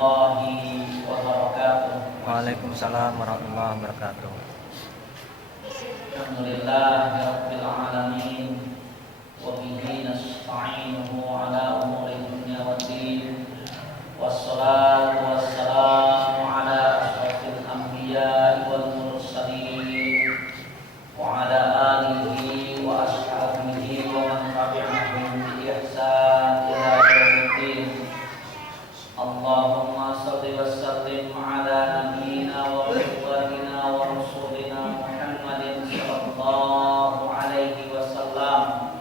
warahmatullahi wabarakatuh. Waalaikumsalam warahmatullahi wabarakatuh. Alhamdulillahirabbil alamin wa bihi nasta'inuhu ala umuri dunya waddin. Wassalatu wassalamu ala asyrafil anbiya'i wal mursalin wa ala alihi wa ashabihi wa man tabi'ahum bi ihsan ila yaumiddin. Allahumma shalli wa sallim ala nabiyyina wa qudwatina wa rasulina Muhammadin sallallahu alaihi wasallam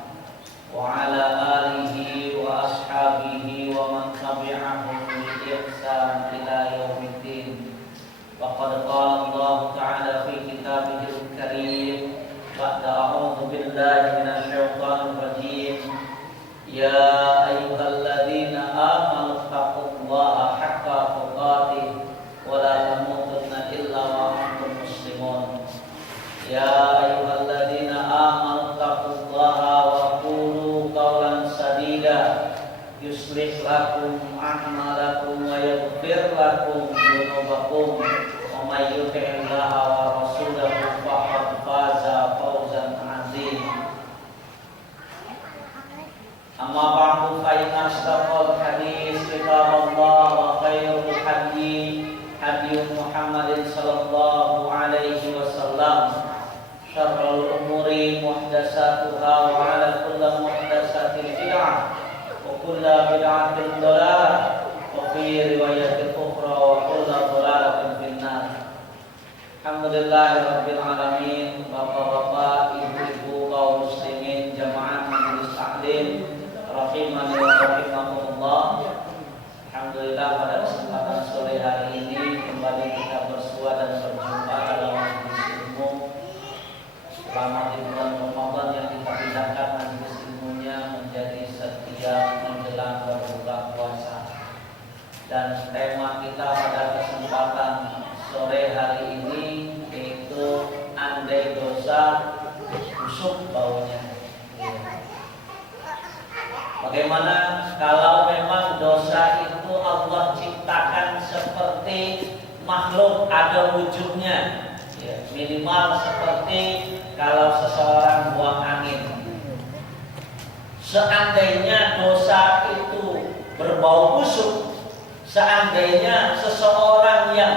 wa ala alihi wa ashabihi wa man tabi'ahum bi ihsan ila yaumiddin. Wa qad qala Allah ta'ala fi kitabihil karim ba'da a'udzu billahi minasy syaithanir rajim. Ya ayyuhalladzina amanu taqullaha haqqa tuqatih wa la tamutunna illa wa antum muslimun. Ya ayyuhalladzina amanu taqullaha wa qulu qawlan sadida yuslih lakum a'malakum wa yaghfir lakum dhunubakum wa may yuti'illaha wa rasulahu faqad faza fawzan 'azima. Amma ba'du fa inna asdaqal hadits kitabullah wa khairul hadi hadi Muhammadin sallallahu alaihi wasallam. Syarrul umuri muhdatsatuha wa 'ala kulli muhdatsatin bid'ah wa kullu bid'atin dhalalah wa fi riwayatin ukhra wa kullu dhalalatin finnar. Alhamdulillahirabbil alamin. Bapak-bapak, ibu-ibu kaum muslimin jamaah majelis taklim rahimani wa rahimakumullah. Alhamdulillah pada kesempatan sore hari ini kembali kita bersua dan berjumpa dalam majelis ilmu selama di bulan Ramadan yang kita pindahkan majelis ilmunya menjadi setiap menjelang berbuka puasa. Dan tema kita pada kesempatan sore hari ini yaitu andai dosa busuk baunya. Bagaimana kalau memang dosa itu Allah ciptakan seperti makhluk ada wujudnya, ya, minimal seperti kalau seseorang buang angin. Seandainya dosa itu berbau busuk, seandainya seseorang yang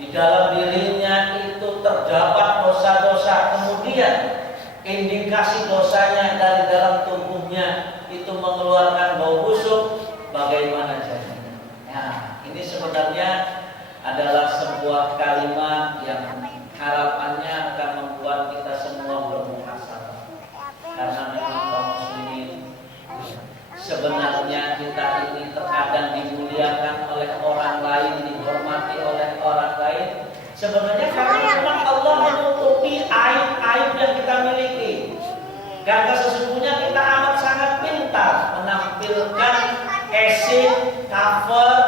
di dalam dirinya itu terdapat dosa-dosa, kemudian indikasi dosanya dari dalam tubuhnya itu mengeluarkan bau busuk, bagaimana jadinya? Nah, ini sebenarnya adalah sebuah kalimat yang harapannya akan membuat kita semua bermuhasabah. Karena memang kaum muslimin sebenarnya kita ini terkadang dimuliakan oleh orang lain, dihormati oleh orang lain. Sebenarnya karena memang Allah menutupi aib-aib yang kita miliki. Karena sesungguhnya kita amat sangat pintar menampilkan casing, cover,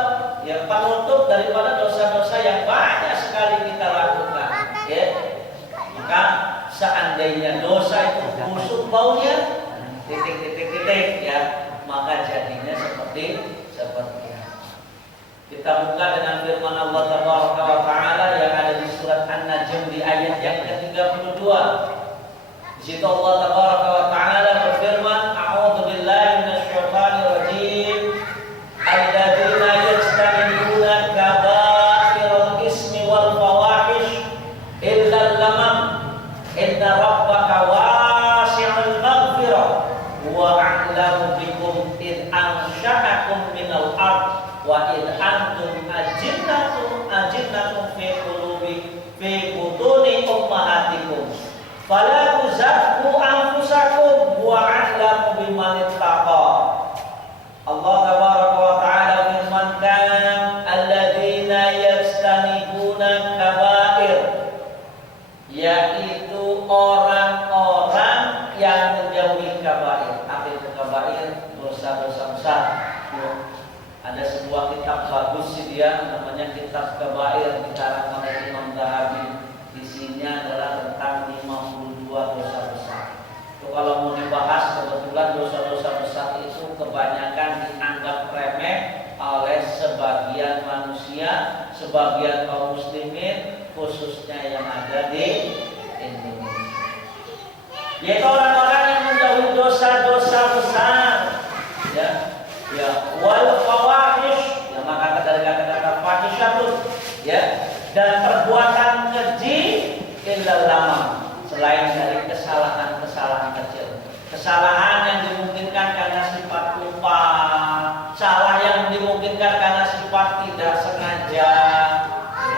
ya, penutup daripada dosa-dosa yang banyak sekali kita lakukan. Ya. Maka seandainya dosa itu busuk baunya, titik, ya, maka jadinya seperti kita buka dengan firman Allah Taala yang ada di surat An-Najm di ayat yang ke-32. Di situ Allah Taala berfirman, "A'udzu billahi minasyaitonir rajim. Alladzina yajtanibuna kaba'iral ismi wal fawahish illa al-lamam. Inna rabbaka wasi'ul maghfirah wa a'lamu bikum id ansha'akum minal ard wa id antum ajinnatun fi butuni ummahatikum fala tuzakku anfusakum wa a'lamu biman ittaqa." Allah tabaraka wa ta'ala firmankan, alladzina yajtanibuna kaba'ir, yaitu orang-orang yang menjauhi kabair. Apa itu kabair? Dosa-dosa besar. Ada sebuah kitab bagus sih dia, namanya Kitab Kabair, dikarang oleh Imam Zahabi. Isinya adalah tentang 52 dosa besar. Itu kalau mau dibahas, kebetulan dosa-dosa besar itu kebanyakan dianggap remeh oleh sebagian manusia, sebagian kaum muslimin, khususnya yang ada di Indonesia. Yaitu orang-orang yang menjauhi dosa-dosa besar, ya, wal fawahish, yang maka dari kata-kata fahisyatun, ya, dan perbuatan keji illal lamam, selain dari kesalahan-kesalahan kecil. Kesalahan yang dimungkinkan karena sifat lupa, salah yang dimungkinkan karena sifat tidak sengaja,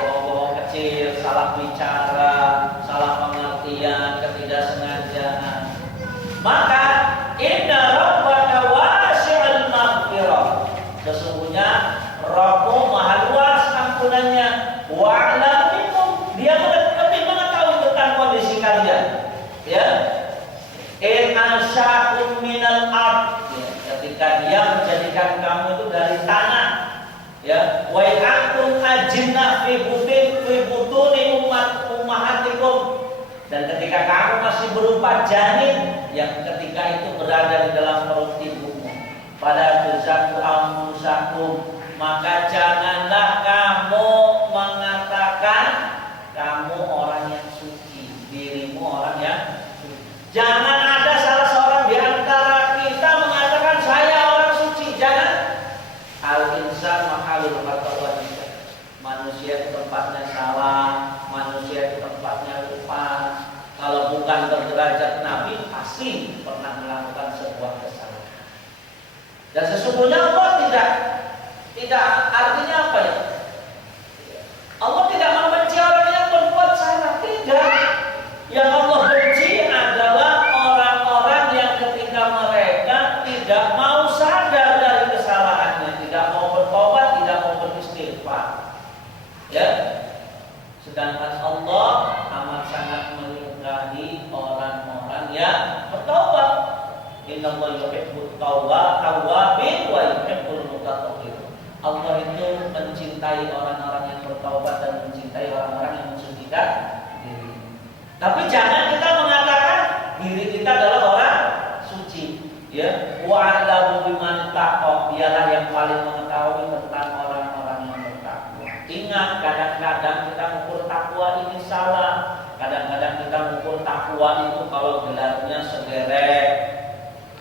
bohong kecil, salah bicara, salah pengertian, ketidaksengajaan. Maka inna rabbaka wasi'ul maghfirah, sesungguhnya Rabbmu maha luas ampunannya, wa'lam minkum, dia lebih mengetahui tentang kondisi kalian, ya. In ansyakum minal ard, ketika dia menjadikan kamu itu dari tanah, ya, wa antum ajinna fi butuni ummahatikum, dan ketika kamu masih berupa janin yang ketika itu berada di dalam perut ibumu, pada tuzaku anfusakum, maka janganlah kamu mengatakan kamu orang yang suci, dirimu orang yang suci. Jangan ada salah seorang di antara kita mengatakan saya orang suci. Jangan. Al-insan mahalul khata'at. Manusia itu tempatnya salah, manusia itu tempatnya lupa. Kalau bukan berderajat Nabi, pasti pernah melakukan sebuah kesalahan. Dan sesungguhnya Allah tidak artinya apa ya? Allah tidak membenci orang yang berbuat salah, tidak. Yang Allah benci adalah orang-orang yang ketika mereka tidak mau sadar dari kesalahannya, tidak mau bertobat, tidak mau beristighfar. Ya. Sedangkan Allah amat sangat menyukai orang-orang yang bertobat. Innallaha yuhibbut tawwabin wa yuhibbul mutatahhirin. Allah itu mencintai orang-orang yang bertobat dan mencintai orang-orang yang mensucikan diri. Tapi jangan kita mengatakan diri kita adalah orang suci, ya. Wa'lamu biman taqwa, dialah yang paling mengetahui tentang orang-orang yang bertakwa. Ingat, kadang-kadang kita mengukur takwa ini salah. Kadang-kadang kita mengukur takwa itu kalau gelarnya segeret.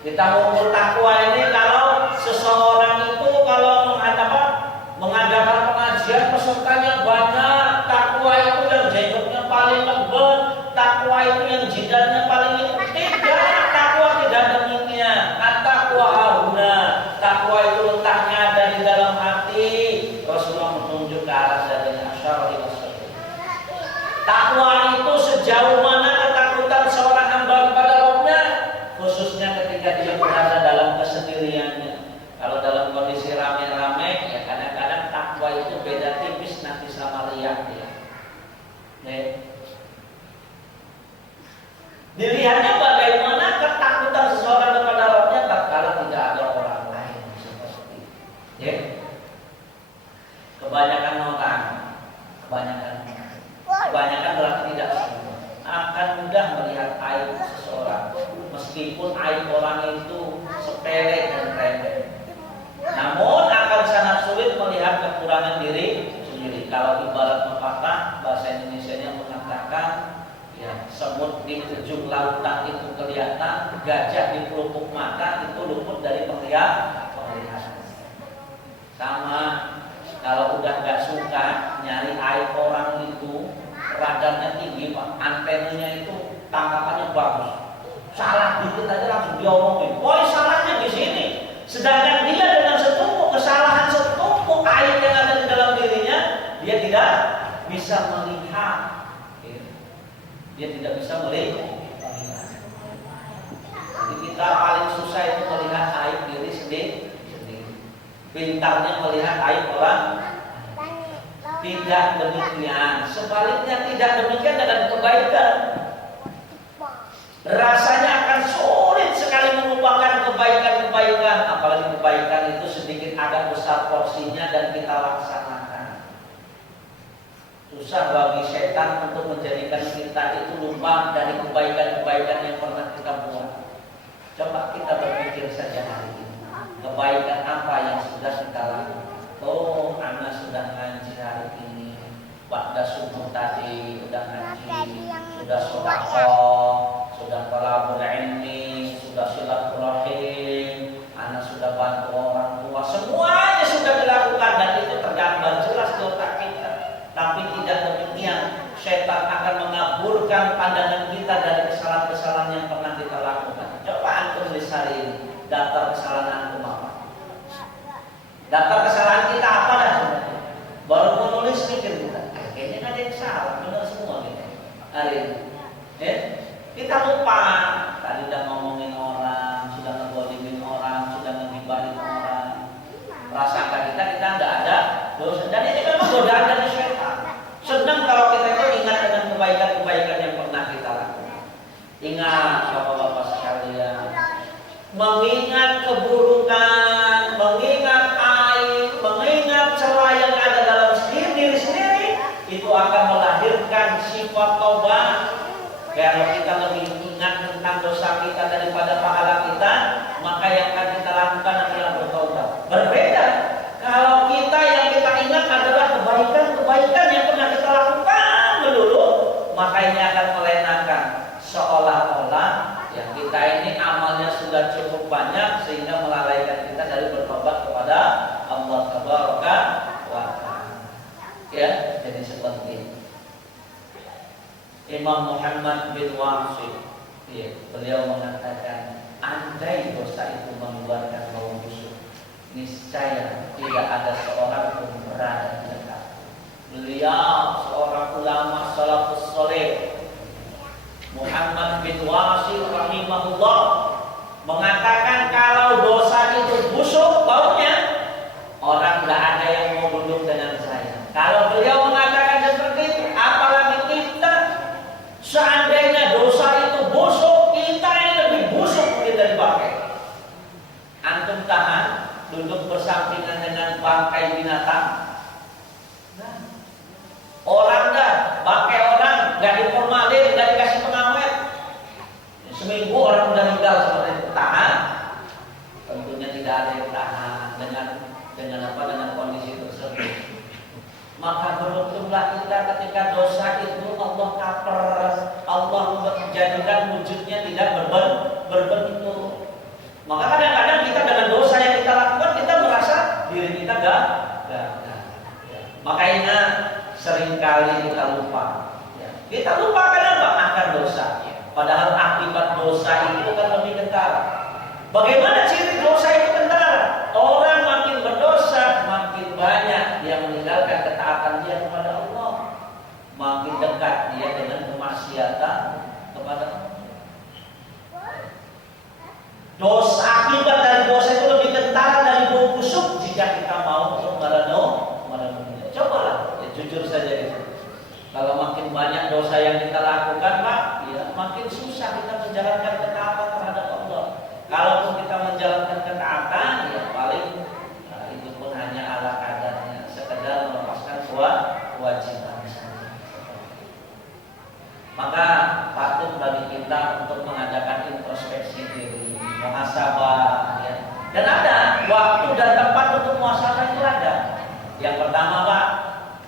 Kita mengukur takwa ini kalau seseorang itu kalau mengadakan pengajian pesertanya banyak, takwa itu yang jenggotnya paling lebat, takwa itu yang jidatnya paling itu. Tidak, takwa tidak demikian. Takwa hauna, takwa itu letaknya ada di dalam hati. Rasulullah menunjuk ke arah zadanya asyara ila sadri. Takwa itu sejauh mana ketakutan seorang hamba kepada Rabbnya, khususnya ketika dia berada dalam kesendiriannya. Kalau dalam kondisi rame-rame, ya kadang-kadang takwa itu beda tipis nanti sama riya, ya. Dilihatnya bagaimana ketakutan seseorang kepada Rabbnya tatkala tidak ada orang lain seperti itu. Ya. Kebanyakan berarti tidak semua akan mudah melihat aib seseorang, meskipun aib orang itu sepele dan remeh. Namun akan sangat sulit melihat kekurangan diri sendiri. Kalau ibarat pepatah bahasa Indonesianya mengatakan, ya, semut di ujung lautan itu kelihatan, gajah di pelupuk mata itu luput dari penglihatan. Sama, kalau udah gak suka nyari aib orang itu, radarnya tinggi, Pak, antenanya itu tangkapannya bagus. Salah dikit aja langsung diomongin. Woi, salahnya di sini. Sedangkan dia dengan setumpuk kesalahan, setumpuk aib yang ada di dalam dirinya, dia tidak bisa melihat. Dia tidak bisa melihat. Jadi kita paling susah itu melihat aib diri sendiri. Pintarnya melihat aib orang. Tidak demikian. Sebaliknya tidak demikian dengan kebaikan. Rasanya akan sulit sekali melupakan kebaikan-kebaikan, apalagi kebaikan itu sedikit agak besar porsinya dan kita laksanakan. Susah bagi setan untuk menjadikan kita itu lupa dari kebaikan-kebaikan yang pernah kita buat. Coba kita berpikir saja hari ini, kebaikan apa yang sudah kita lakukan. sudah sedekah, sudah talabul ilmi, sudah silaturahim, anak sudah bantu orang tua, semuanya sudah dilakukan dan itu tergambar jelas di otak kita. Tapi tidak demikian, setan akan mengaburkan pandangan kita dari kesalahan-kesalahan yang pernah kita lakukan. Coba antum tulis hari ini, daftar kesalahan antum apa? Daftar kesalahan kita apa dah sebenarnya? Baru menulis mikir kita, kayaknya ada yang salah, benar semua kita hari ini. Ya? Kita lupa, tadi udah ngomongin orang, sudah ngegolimin orang, sudah ngegibahin orang. Rasakan kita tidak ada dosa. Dan ini memang godaan dari syaitan. Senang kalau kita itu ingat dengan kebaikan-kebaikan yang pernah kita lakukan. Ingat bapak-bapak sekalian, mengingat keburukan, mengingat aib, mengingat celah yang ada dalam diri sendiri, itu akan melahirkan sifat taubat. Kalau kita lebih ingat tentang dosa kita daripada pahala kita, maka yang akan kita lakukan adalah bertobat. Berbeda kalau kita yang kita ingat adalah kebaikan-kebaikan yang pernah kita lakukan dulu, maka ini akan melenakan. Seolah-olah yang kita ini amalnya sudah cukup banyak sehingga melalaikan kita dari bertobat kepada Allah Tabaraka wa Ta'ala. Ya, jadi seperti ini. Imam Muhammad bin Wasil, ya, beliau mengatakan, andai dosa itu mengeluarkan bau busuk, niscaya tidak ada seorang pun berada di dekat. Beliau seorang ulama salafus saleh, Muhammad bin Wasil rahimahullah, mengatakan kalau dosa itu busuk baunya, orang tidak ada yang mau duduk dengan saya. Kalau beliau mengatakan seperti itu, apalagi kita. Seandainya dosa itu busuk, kita yang lebih busuk mungkin dari bangkai. Antum tahan duduk bersampingan dengan bangkai binatang. Nah, orang dah, bangkai orang nggak diformalin, nggak dikasih pengawet. Seminggu orang udah meninggal seperti itu. Tahan? Tentunya tidak ada yang tahan dengan kondisi tersebut. Maka beruntunglah kita ketika dosa itu Allah cover, Allah menjadikan wujudnya tidak berbentuk. Maka kadang-kadang kita dengan dosa yang kita lakukan, kita merasa diri kita gagal. Maka ingat, seringkali kita lupa. Kita lupa kenapa? Akan dosa. Padahal akibat dosa itu kan lebih kentara. Bagaimana ciri dosa itu kentara? Orang makin berdosa, makin banyak dia meninggalkan ketaatan dia kepada Allah, makin dekat dia dengan kemaksiatan kepada Allah. Dosa, akibat dari dosa itu lebih kentara dari bau busuk jika kita mau untuk merenungnya. Cobalah, ya, jujur saja itu. Kalau makin banyak dosa yang kita lakukan, Pak, ya, makin susah kita menjalankan ketaatan terhadap Allah. Kalaupun kita menjalankan ketaatan, ya paling itu pun hanya ala kadarnya, sekedar melepaskan kewajiban. Maka patut bagi kita untuk mengadakan introspeksi diri, muhasabah, ya. Dan ada waktu dan tempat untuk muhasabah itu ada. Yang pertama, Pak,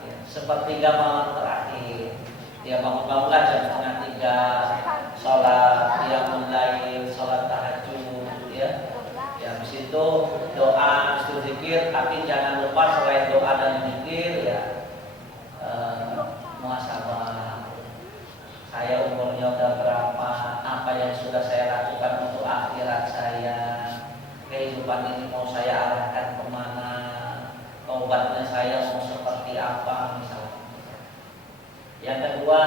ya, sepertiga malam terakhir, ya, bangun-bangunlah jam 2:30, sholat qiyamul lail, sholat tahajud, ya. Habis itu doa, habis itu zikir, tapi jangan lupa selain doa dan zikir, ya, muhasabah. Saya umurnya udah berapa? Apa yang sudah saya lakukan untuk akhirat saya? Kehidupan ini mau saya arahkan kemana? Taubatnya saya mau seperti apa misalnya? Yang kedua,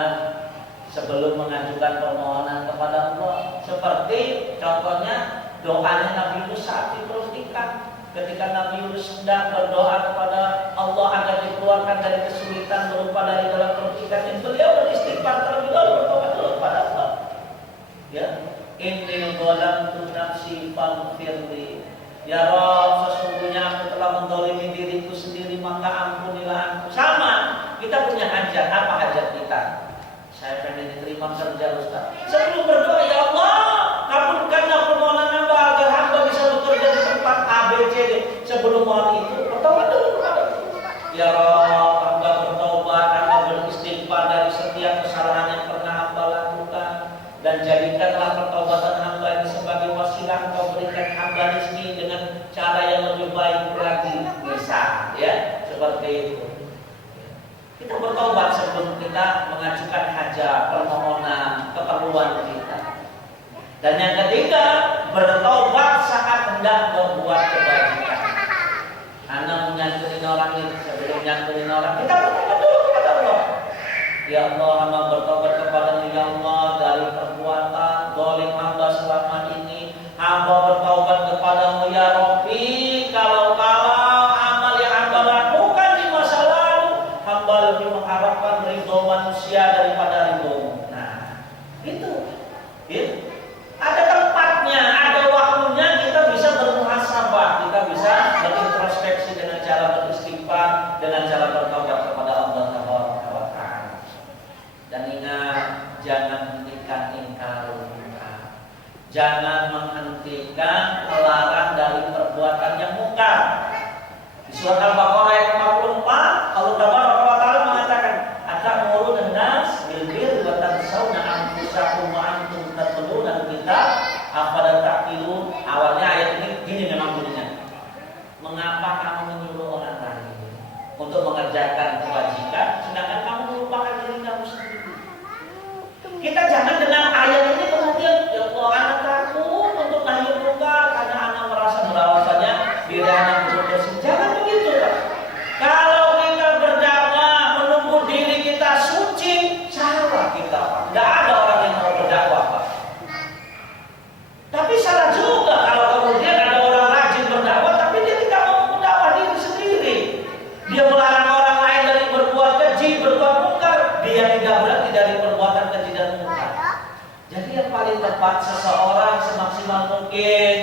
sebelum mengajukan permohonan kepada Allah, seperti contohnya doanya Nabi Yunus saat diperhentikan. Ketika Nabi Yunus sedang berdoa kepada Allah agar dikeluarkan dari kesulitan berupa dari dalam perhentikan, beliau beristighfar terlebih dahulu, bertobat dulu kepada Allah. Ya, inni zalamtu nafsi faghfirli. Ya Rabb, sesungguhnya aku telah mendolimi diriku sendiri, maka ampunilah aku. Sama, kita punya hajat. Apa hajat kita? Saya pengen diterima kerja, Ustaz. Sebelum berdoa, ya Allah, kabulkanlah permohonan hamba agar hamba bisa bekerja di tempat A, B, C, D. Sebelum mohon itu, bertobat dulu kepada Allah. Ya Rabb, hamba bertobat, hamba beristighfar dari setiap kesalahan yang pernah hamba lakukan. seperti itu. Kita bertobat sebelum kita mengajukan hajat, permohonan, keperluan kita. Dan yang ketiga, bertobat saat hendak berbuat kebajikan. Anak menyantunin orang itu, sebelum menyantunin orang, kita bertobat dulu kepada Allah. Ya Allah, hamba bertobat kepada-Mu ya Allah dari perbuatan zalim hamba selama ini. Hamba bertobat kepada-Mu ya Rabbi, kalau amal yang hamba lakukan di masa lalu, hamba lebih mengharapkan ridho manusia daripada ridho-Mu. Nah, itu ya. Ada tempatnya, ada waktunya kita bisa bermuhasabah, kita bisa berintrospeksi dengan cara beristighfar, dengan cara bertobat kepada Allah Taala. Dan ingat, jangan hentikan ingkar munkar. Jangan menghentikan melarang dari perbuatan yang munkar. Di surat Al-Baqarah ayat 44, Allah Taala mengatakan, "Atamuruna an-nas bil birri wa tansawna anfusakum wa antum tatluna al-kitab afala ta'qilun." Awalnya ayat ini gini memang bunyinya. Mengapa kamu menyuruh orang lain untuk mengerjakan kewajiban sedangkan kamu melupakan diri kamu sendiri? Kita jangan dengan ayat ini kemudian ya Allah, anak takut untuk nahi munkar karena anak merasa bahwasanya diri anak bersih. Jangan begitu, Pak. Kalau kita berdakwah menunggu diri kita suci, salah kita, Pak. Tidak ada orang yang mau berdakwah, Pak. Tapi salah juga kalau kemudian ada orang rajin berdakwah tapi dia tidak mau mendakwah diri sendiri. Dia melarang orang lain dari berbuat keji, berbuat munkar. Dia tidak berhenti dari perbuatan keji dan munkar. Jadi yang paling tepat seseorang semaksimal mungkin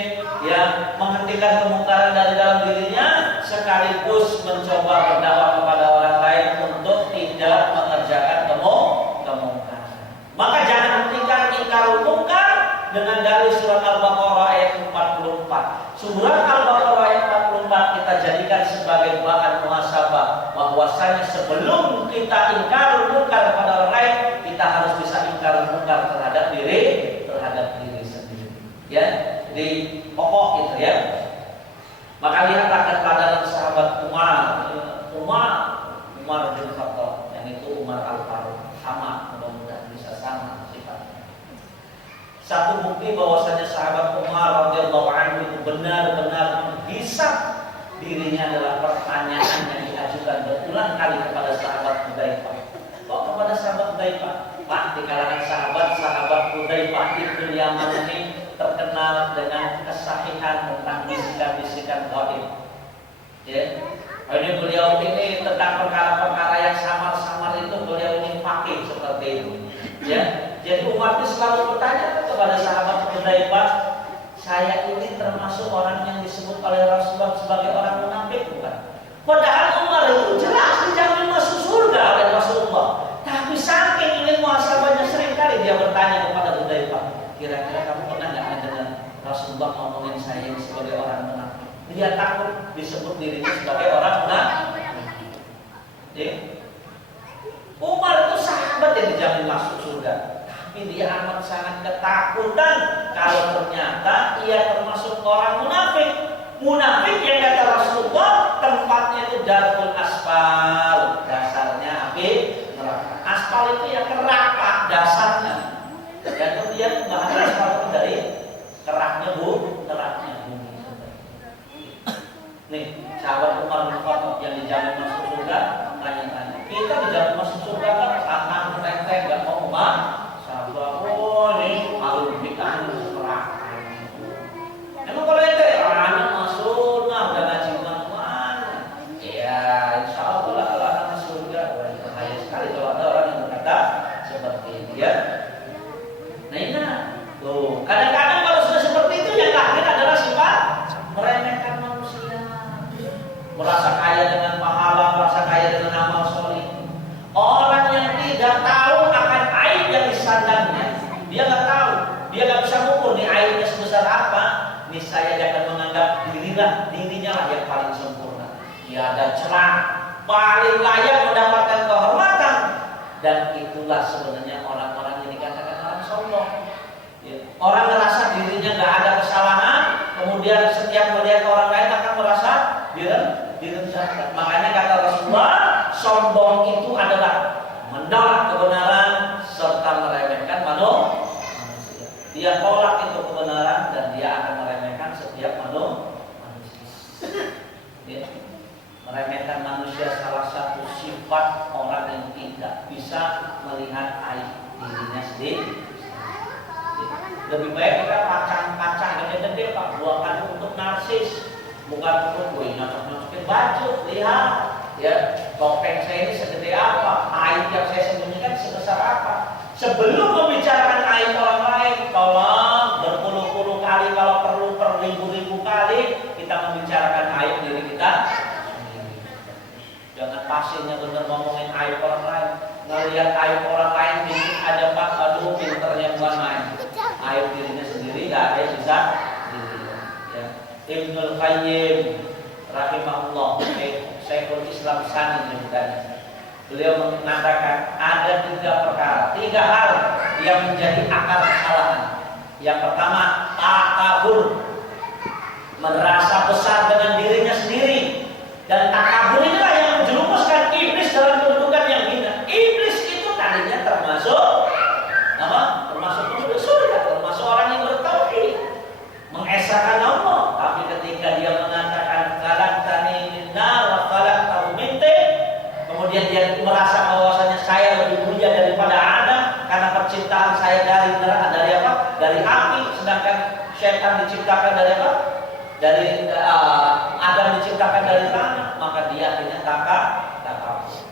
ya menghentikan kemungkaran dari dalam dirinya sekaligus mencoba berdakwah kepada orang lain untuk tidak mengerjakan kemungkaran. Maka jangan hentikan ingkar munkar dengan dalil surat Al-Baqarah ayat 44. Surat Al-Baqarah ayat 44 kita jadikan sebagai bahan muhasabah bahwasanya sebelum kita ingkar munkar kepada orang lain, kita harus bisa ingkar munkar terhadap diri sendiri. Ya, di pokok itu ya. Maka lihatlah keteladanan sahabat Umar bin Khattab, yang itu Umar Al-Faruq, sama, mudah-mudahan bisa sama sifatnya. Satu bukti bahwasanya sahabat Umar radhiyallahu anhu itu benar-benar menghisap dirinya adalah pertanyaan yang diajukan berulang kali kepada sahabat Hudzaifah. Kok kepada sahabat Hudzaifah? Pak, di kalangan sahabat Hudzaifah ibn Yaman ini terkenal dengan kesahihan tentang bisikan-bisikan gaib. Ya. Ini beliau ini tentang perkara-perkara yang samar-samar itu beliau ini fakih seperti itu. Ya. Jadi Umar itu selalu bertanya kepada sahabat Hudzaifah, saya ini termasuk orang yang disebut oleh Rasulullah sebagai orang munafik bukan? Padahal Umar itu jelas dijamin masuk surga oleh Rasulullah. Tapi saking ini muhasabahnya seringkali dia bertanya kepada Hudzaifah, kira-kira kamu pernah nggak mendengar Rasulullah ngomongin saya sebagai orang munafik? Dia takut disebut dirinya sebagai orang munafik. Ya. Umar itu sahabat yang dijamin masuk surga. Tapi dia amat sangat ketakutan kalau ternyata ia termasuk orang munafik. Munafik yang kata Rasulullah tempatnya itu darul aspal, dasarnya api neraka. Aspal itu ya kerak Pak, dasarnya. Dan kemudian bahan aspal itu dari keraknya keraknya bumi. Nih, sahabat Umar bin Khattab yang dijamin masuk surga, tanya-tanya. Kita dijamin masuk surga kan akan enteng nggak mau sahabat, oh ini alur kita neraka. Emang kalau ente anak masuk, udah ngaji mana? Ya, insya Allah lah kalau anak masuk surga, bahaya sekali kalau ada orang yang berkata seperti itu ya. Nah ini, tuh kadang-kadang kalau sudah seperti itu yang lahir adalah sifat meremehkan manusia, merasa kaya dengan pahala, merasa kaya dengan amal soleh. Orang yang tidak tahu akan aib yang disandangnya, dia nggak tahu, dia nggak bisa mengukur nih aibnya sebesar apa. Niscaya dia akan menganggap dirinya lah yang paling sempurna. Dia ada celah, paling layak mendapatkan kehormatan. Dan itulah sebenarnya orang-orang yang dikatakan orang sombong. Ya. Orang merasa dirinya nggak ada kesalahan, kemudian setiap melihat orang lain akan merasa direndahkan. Makanya kata sifat orang yang tidak bisa melihat aib dirinya sendiri. Lebih baik kita pacang-pacang gede-gede Pak, buahkan untuk narsis, bukan untuk nyocok-nyocokin baju. Lihat ya, topeng saya ini segede apa, aib yang saya sembunyikan sebesar apa. Sebelum membicarakan aib orang lain, tolong berpuluh-puluh kali, kalau perlu ribu-ribu kali kita membicarakan aib diri kita sendiri. Jangan pasirnya benar ngomongin aib orang lain, ngelihat aib orang lain dikit aja Pak, aduh pinternya bukan main. Aib dirinya sendiri gak ada yang bisa dilihat. Ya. Ibnul Qayyim rahimahullah, Syekhul Islam Sani juga. Beliau mengatakan ada 3 perkara, 3 hal yang menjadi akar kesalahan. Yang pertama, takabur, merasa besar dengan dirinya sendiri. Dan takabur inilah yang menjerumuskan iblis dalam kedudukan yang hina. Iblis itu tadinya termasuk apa? Termasuk penduduk surga, termasuk orang yang bertauhid, mengesahkan Allah. Tapi ketika dia mengatakan khalaqtani min nar wa khalaqtahu min tin, kemudian dia merasa bahwasanya saya lebih mulia daripada Adam karena penciptaan saya dari apa? Dari api, sedangkan syaitan diciptakan dari apa? Dari Adam diciptakan dari tanah, maka dia akhirnya takabur.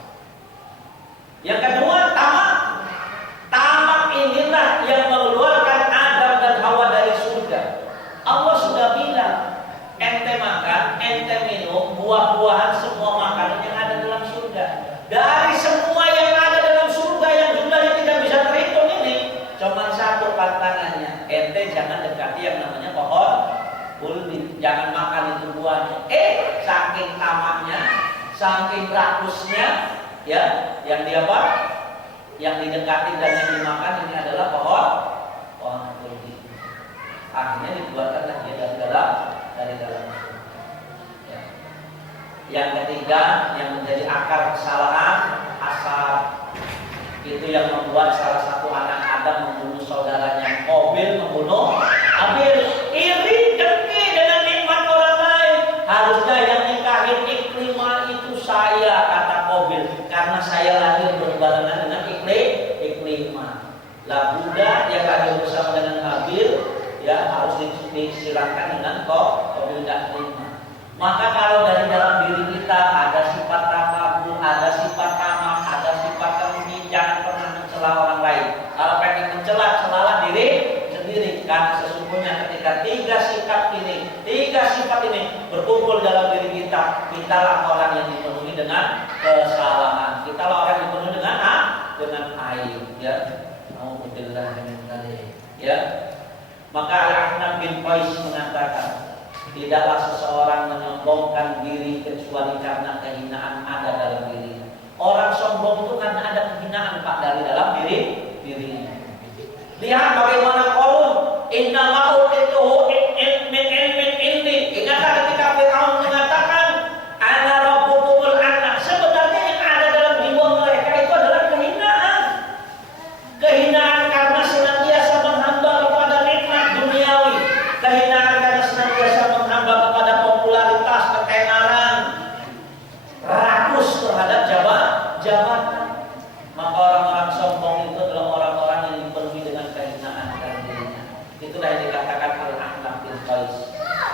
Yang kedua, tamak inilah yang mengeluarkan Adam dan Hawa dari surga. Allah sudah bilang, ente makan, ente minum buah-buahan semua makanan yang ada dalam surga. Dari semua yang ada dalam surga yang jumlahnya tidak bisa terhitung ini, cuma satu pantangannya, ente jangan dekati yang namanya pohon kuldi, jangan makan itu buahnya. Saking tamaknya, saking rakusnya, ya, yang dia apa? Yang didekati dan yang dimakan ini adalah pohon kuldi. Akhirnya dibuatkanlah dia dari dalam. Ya. Yang ketiga yang menjadi akar kesalahan, hasad. Itu yang membuat salah satu anak Adam membunuh saudaranya Qabil, membunuh Habil. Iri dengki dengan nikmat orang lain. Harusnya yang nikahin Ikrimah itu saya, kata Qabil, karena saya lahir berbarengan dengan Ikrimah. Lah Buddha yang lahir bersama dengan Habil, ya harus disilakan dengan Qabil dan Ikrimah. Maka kalau dari dalam diri kita ada sifat takabur, ada sifat tamak, ada sifat kemudi, jangan pernah mencela orang lain. Kalau pengen mencela, celalah diri sendiri. Karena sesungguhnya ketika 3 sifat ini berkumpul dalam diri kita, kitalah orang yang dipenuhi dengan kesalahan. Kitalah orang yang dipenuhi dengan aib. Ya, Alhamdulillah ya. Maka Al-Ahnaf bin Qais mengatakan, tidaklah seseorang menyombongkan diri kecuali karena kehinaan ada dalam dirinya. Orang sombong itu karena ada kehinaan Pak dari dalam dirinya. Lihat bagaimana Qarun, inna ma'utitu min ilmin indi. Ingatlah ketika Fir'aun mengatakan ana rabbukumul a'la. Sebenarnya yang ada dalam jiwa mereka itu adalah kehinaan. Kehinaan karena senantiasa menghamba kepada nikmat duniawi. Kehinaan karena senantiasa menghamba kepada popularitas, ketenaran, rakus terhadap jabatan. Maka orang-orang sombong itu adalah orang-orang yang dipenuhi dengan kehinaan dalam dirinya. Itulah yang dikatakan Al-Ahnaf bin Qais.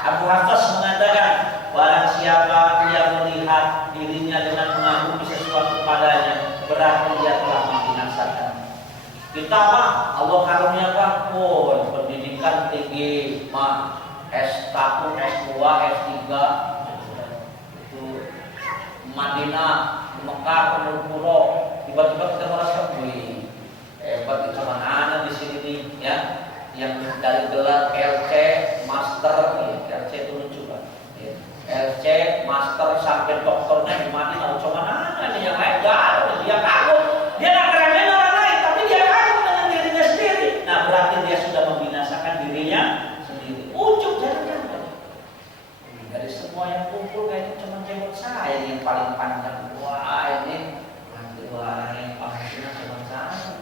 Abu Hafs mengatakan, barang siapa yang melihat dirinya dengan mengagumi sesuatu padanya, berarti dia telah membinasakan. Kita Pak, Allah karuniakan pun pendidikan tinggi, Pak, S1, S2, S3, itu Madinah, Mekah, Pura, tiba-tiba kita merasa, wih, hebat itu mana di sini nih, ya, yang dari gelar LC, Master, ya, LC itu lucu Pak, ya. LC, Master sampai doktornya di Madinah, cuma mana nih yang lain gak ada, dia kagum, dia nggak keremehin orang lain, tapi dia kagum dengan dirinya sendiri. Nah berarti dia sudah membinasakan dirinya sendiri. Ujuk jangan-jangan. Dari semua yang kumpul kayaknya cuma jenggot saya yang paling panjang. Wah ini wah yang pastinya cuma saya.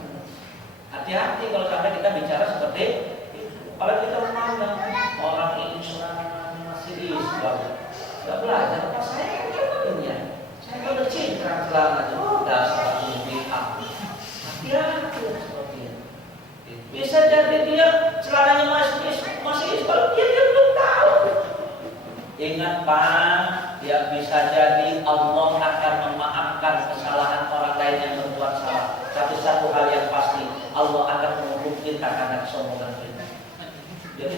Hati-hati kalau sampai kita bicara seperti itu. Kalau kita memandang orang ini selama masih Islam, nggak belajar apa saya kan ya. Saya kan udah cingkrang selama itu.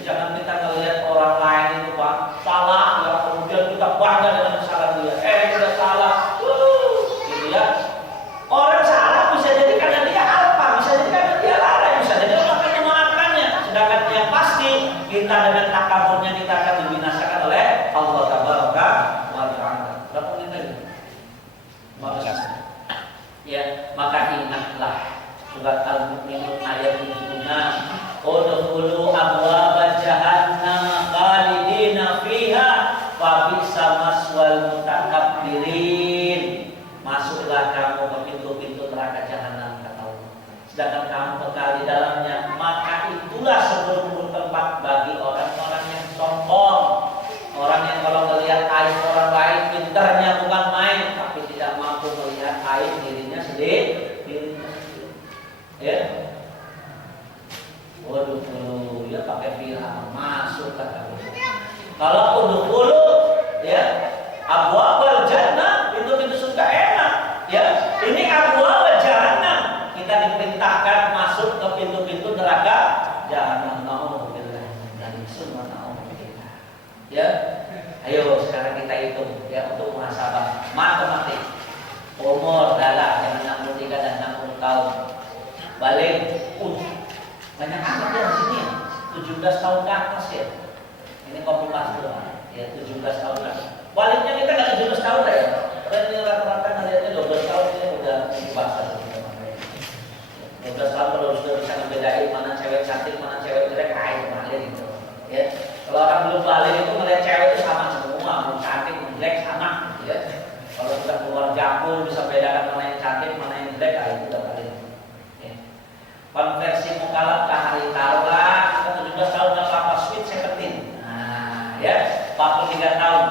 jangan kita ngelihat orang lain itu Pak salah ya, kemudian kita bangga dengan kesalahan dia. Dia salah, gitu ya. Orang salah bisa jadi karena dia apa, bisa jadi karena dia lalai, bisa jadi orang yang memaafkannya. Sedangkan yang pasti kita dengan takaburnya kita akan dibinasakan oleh Allah Tabaraka wa Ta'ala. Berapa menit lagi? 15. Ya, maka ingatlah surat Al-Mu'minun ayat 76. Udkhulu abwaaba jahannam khalidina fiha fa bi'sa maswal mutakabbirin. Masuklah kamu ke pintu-pintu neraka jahanam kata Allah. Sedangkan kamu kekal di dalamnya, maka itulah seburuk-buruk tempat bagi orang-orang yang sombong. Orang yang kalau melihat aib orang lain pintarnya bukan main, tapi tidak mampu melihat aib dirinya sendiri. Ya. Waduh, ya pakai pihak masuk kata Allah. Kalau udkhulu ya abwaabal jannah, pintu-pintu surga enak. Ya, ini abwaabal jahannam. Kita diperintahkan masuk ke pintu-pintu neraka jahanam. Nauzubillah min dzalik. Nauzubillah. Ya. Ayo sekarang kita hitung ya untuk muhasabah matematik. Umur dalam yang 63 dan 60 tahun. Balik banyak anak ya di sini. 17 tahun ke atas ya. Ini kompilasi doang. Ya 17 tahun ke atas. Baliknya kita nggak 17 tahun ya. Ini rata-rata ngeliatnya 12 tahun ini udah dewasa. 12 tahun kalau sudah bisa ngebedain mana cewek cantik, mana cewek jelek, kain balik gitu. Ya. Kalau orang belum balik itu melihat cewek itu sama semua, mau cantik, mau jelek sama. Ya. Kalau sudah keluar jakun bisa bedakan mana yang cantik, mana yang jelek, itu udah balik. Ya. Konversi mukalaf ke hari taruhlah kita 17 tahun nggak apa-apa, sweet 17. Nah, ya 43 tahun.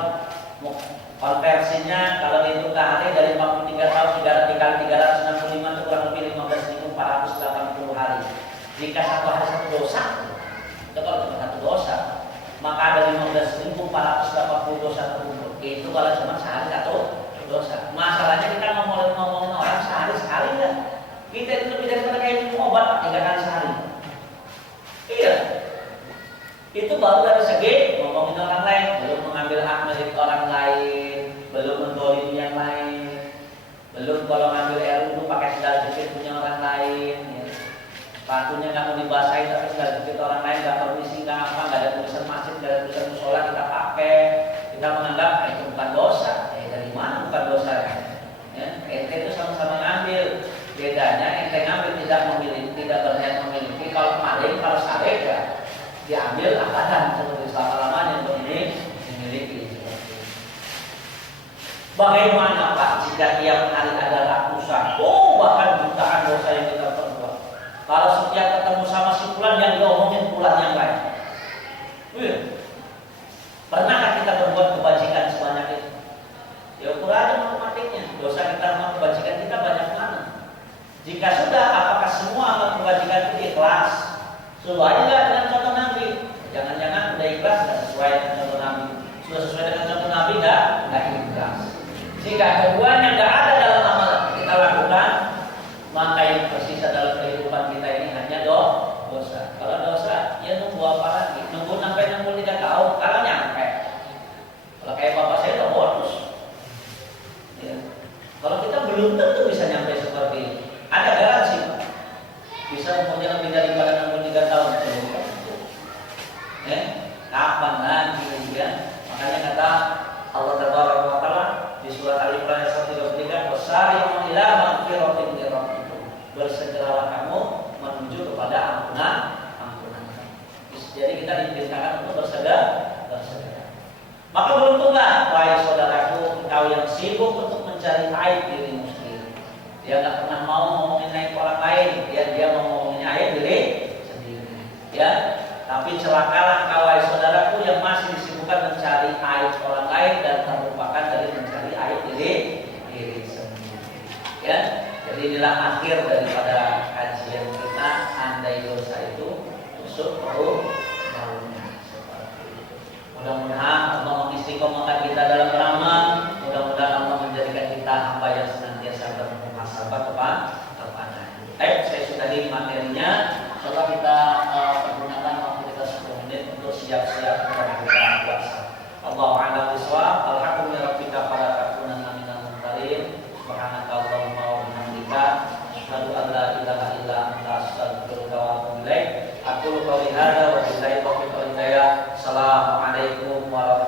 Konversinya kalau dihitung ke hari dari 43 tahun dikali 365 itu kurang lebih 15.480 hari. Jika satu hari satu dosa, itu kalau cuma satu dosa, maka ada 15.480 dosa terkumpul. Itu kalau cuma sehari satu dosa. Masalahnya kita ngomongin orang sehari sekali enggak? Kita itu lebih daripada kayak minum obat 3 kali sehari. Iya. Itu baru dari segi ngomongin orang lain, belum mengambil hak milik orang lain, belum mendolimi yang lain, belum kalau ngambil RU pakai sendal jepit punya orang lain. Ya. Sepatunya nggak mau dibasahin tapi sendal jepit orang lain nggak permisi nggak apa, nggak ada tulisan masjid, nggak ada tulisan musola kita pakai, kita menganggap itu bukan dosa. Dari mana bukan dosa? Ya, ente itu sama-sama ngambil. Bedanya ente ngambil tidak memiliki, tidak berniat memiliki. Kalau maling, kalau saleh ya diambil abadan seperti selama-lamanya untuk ini memiliki. Bagaimana Pak jika tiap hari ada ratusan, bahkan jutaan dosa yang kita perbuat? Kalau setiap ketemu sama si fulan yang diomongin fulan yang lain, pernahkah kita berbuat kebajikan sebanyak itu? Ya ukur aja matematiknya. Dosa kita sama kebajikan kita banyak mana? Jika sudah, apakah semua amal kebajikan itu ikhlas? Sesuai nggak dengan contoh Nabi? Jangan-jangan udah ikhlas nggak sesuai dengan contoh Nabi? Sudah sesuai dengan contoh Nabi nggak ikhlas. Jika keduanya nggak ada dalam amal kita lakukan, maka yang tersisa dalam kehidupan kita ini hanya dosa. Kalau dosa, ya nunggu apa lagi? Nunggu sampai 63 tahun, kalau nyampe. Kalau kayak bapak saya udah bonus. Ya. Kalau kita belum tentu bisa nyampe seperti ini. Ada garansi Pak. Bisa umurnya lebih daripada 63 tahun. Kapan lagi ya? Makanya kata Allah Taala di surat Al-Imran ayat 133, "Wasari'u ila magfiratin min rabbikum." Bersegeralah kamu menuju kepada ampunan. Jadi kita diperintahkan untuk bersegera. Maka beruntunglah wahai saudaraku, engkau yang sibuk untuk mencari aib dirimu sendiri. Dia nggak pernah mau ngomongin aib orang lain, dia mau ngomongin aib diri sendiri. Ya, tapi celakalah engkau wahai saudaraku yang masih disibukkan mencari aib orang lain dan terlupakan dari mencari aib diri sendiri. Ya, jadi inilah akhir daripada kajian kita. Andai dosa itu tusuk baunya. Mudah-mudahan Allah mengistiqomahkan kita dalam beramal. Mudah-mudahan Allah menjadikan kita hamba yang senantiasa bermuhasabah kepada. Baik, saya sudahi materinya. Setelah kita pergunakan waktu kita 10 menit untuk qouli hadza wa billahi taufiq wal hidayah. Assalamualaikum warahmatullahi